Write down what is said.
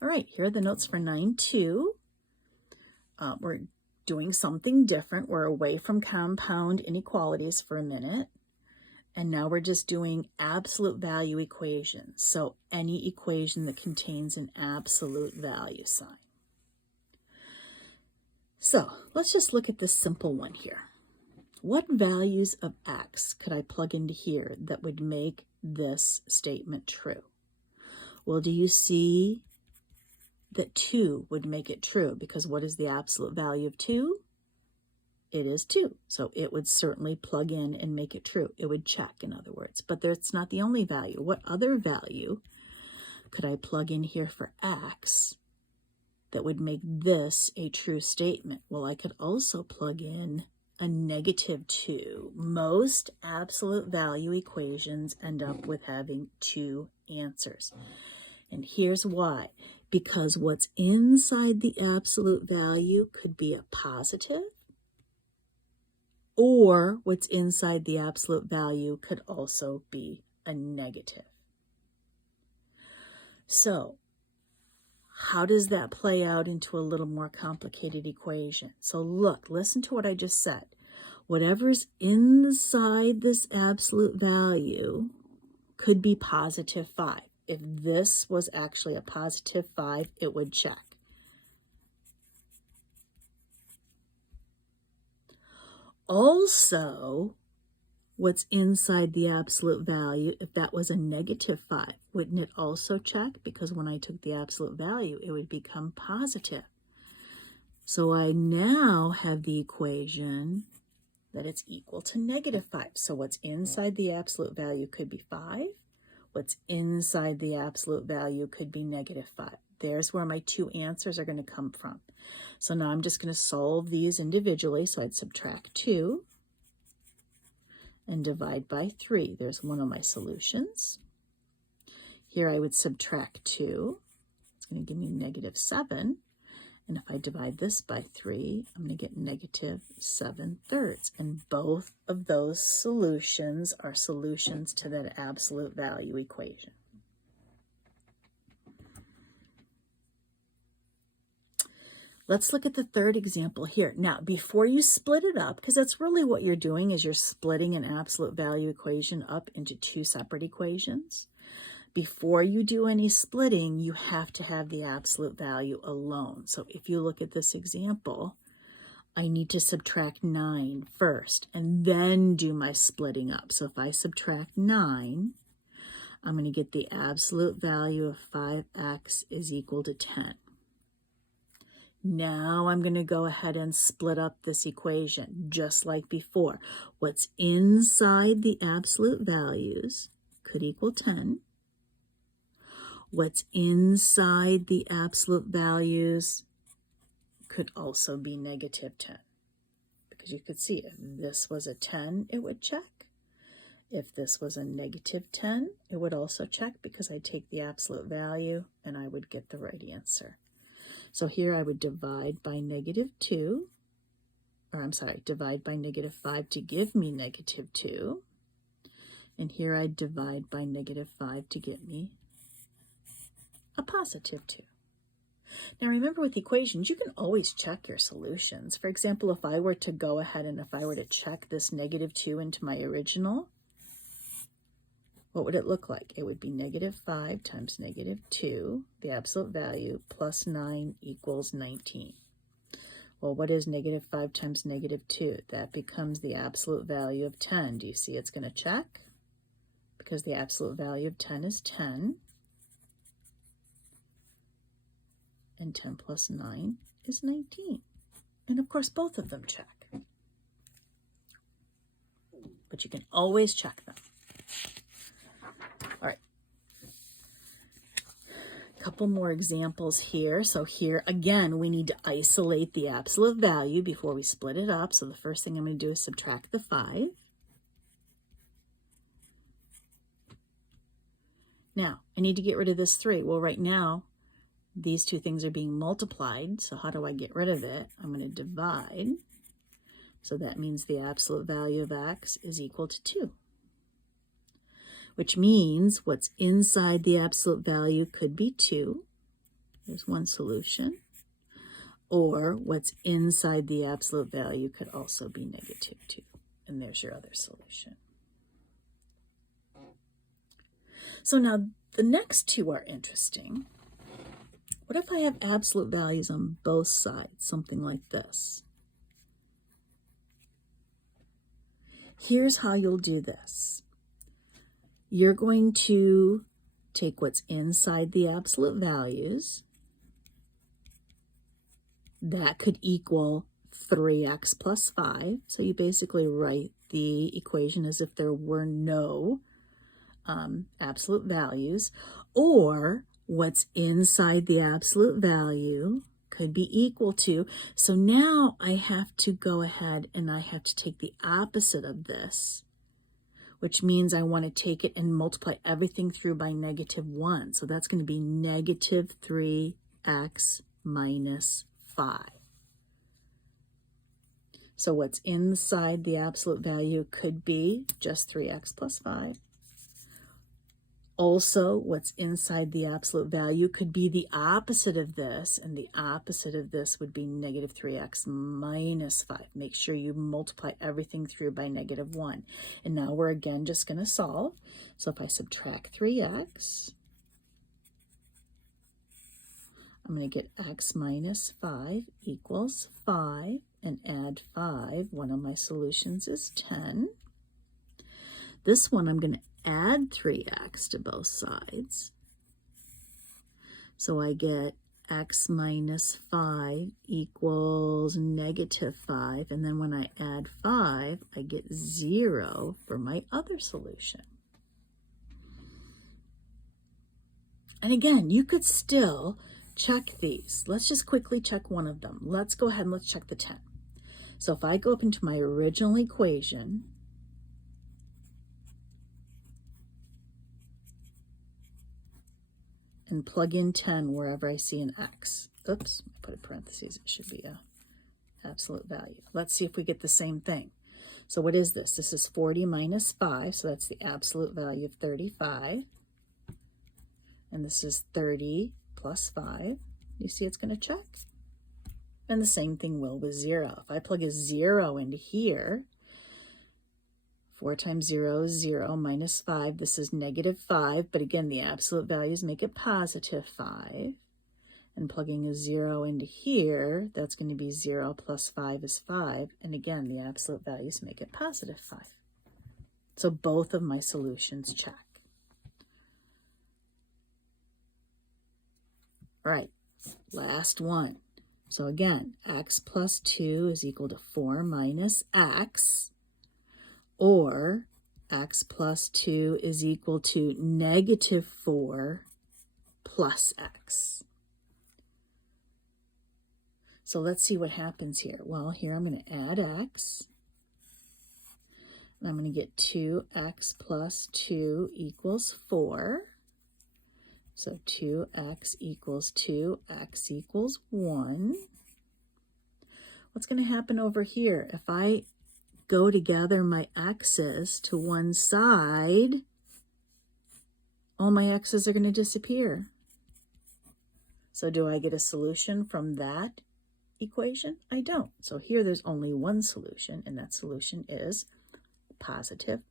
All right, here are the notes for 9-2. We're doing something different. We're away from compound inequalities for a minute. And now we're just doing absolute value equations. So any equation that contains an absolute value sign. So let's just look at this simple one here. What values of x could I plug into here that would make this statement true? Well, do you see that 2 would make it true? Because what is the absolute value of 2? It is 2. So it would certainly plug in and make it true. It would check, in other words. But that's not the only value. What other value could I plug in here for x that would make this a true statement? Well, I could also plug in a -2. Most absolute value equations end up with having 2 answers. And here's why. Because what's inside the absolute value could be a positive, or what's inside the absolute value could also be a negative. So how does that play out into a little more complicated equation? So look, listen to what I just said. Whatever's inside this absolute value could be positive 5. If this was actually a positive 5, it would check. Also, what's inside the absolute value, if that was a -5, wouldn't it also check? Because when I took the absolute value, it would become positive. So I now have the equation that it's equal to -5. So what's inside the absolute value could be 5. What's inside the absolute value could be -5. There's where my 2 answers are going to come from. So now I'm just going to solve these individually. So I'd subtract 2 and divide by 3. There's one of my solutions. Here I would subtract 2. It's going to give me -7. And if I divide this by 3, I'm going to get -7/3. And both of those solutions are solutions to that absolute value equation. Let's look at the third example here. Now, before you split it up, because that's really what you're doing, is you're splitting an absolute value equation up into 2 separate equations. Before you do any splitting, you have to have the absolute value alone. So if you look at this example, I need to subtract 9 first and then do my splitting up. So if I subtract 9, I'm going to get the absolute value of 5x is equal to 10. Now I'm going to go ahead and split up this equation just like before. What's inside the absolute values could equal 10. What's inside the absolute values could also be -10. Because you could see if this was a 10, it would check. If this was a -10, it would also check because I'd take the absolute value and I would get the right answer. So here I would divide by -2, or I'm sorry, divide by -5 to give me -2. And here I'd divide by -5 to get me a +2. Now remember, with equations, you can always check your solutions. For example, if I were to go ahead and if I were to check this -2 into my original, what would it look like? It would be -5 times -2, the absolute value, plus 9 equals 19. Well, what is -5 times -2? That becomes the absolute value of 10. Do you see it's going to check? Because the absolute value of 10 is 10. And 10 plus 9 is 19. And of course, both of them check. But you can always check them. All right. A couple more examples here. So here, again, we need to isolate the absolute value before we split it up. So the first thing I'm going to do is subtract the 5. Now, I need to get rid of this 3. Well, right now, these two things are being multiplied. So how do I get rid of it? I'm going to divide. So that means the absolute value of x is equal to 2. Which means what's inside the absolute value could be 2. There's one solution. Or what's inside the absolute value could also be negative 2. And there's your other solution. So now the next two are interesting. What if I have absolute values on both sides, something like this? Here's how you'll do this. You're going to take what's inside the absolute values. That could equal 3x plus 5. So you basically write the equation as if there were no absolute values. Or what's inside the absolute value could be equal to. So now I have to go ahead and I have to take the opposite of this, which means I want to take it and multiply everything through by -1. So that's going to be negative 3x minus 5. So what's inside the absolute value could be just 3x plus 5. Also, what's inside the absolute value could be the opposite of this, and the opposite of this would be negative 3x minus 5. Make sure you multiply everything through by -1. And now we're again just going to solve. So if I subtract 3x, I'm going to get x minus 5 equals 5, and add 5. One of my solutions is 10. This one I'm going to add 3x to both sides. So I get x minus 5 equals -5. And then when I add 5, I get 0 for my other solution. And again, you could still check these. Let's just quickly check one of them. Let's go ahead and let's check the 10. So if I go up into my original equation, and plug in 10 wherever I see an x. Oops, I put a parentheses. It should be a absolute value. Let's see if we get the same thing. So what is this? This is 40 minus 5, so that's the absolute value of 35. And this is 30 plus 5. You see it's going to check? And the same thing will with 0. If I plug a 0 into here, 4 times 0 is 0, minus 5. This is -5, but again, the absolute values make it +5. And plugging a 0 into here, that's going to be 0 plus 5 is 5. And again, the absolute values make it +5. So both of my solutions check. All right, last one. So again, x plus 2 is equal to 4 minus x. Or x plus 2 is equal to -4 plus x. So let's see what happens here. Well, here I'm going to add x. And I'm going to get 2x plus 2 equals 4. So 2x equals 2, x equals 1. What's going to happen over here? If I go to gather my x's to one side, all my x's are going to disappear. So do I get a solution from that equation? I don't. So here there's only one solution, and that solution is positive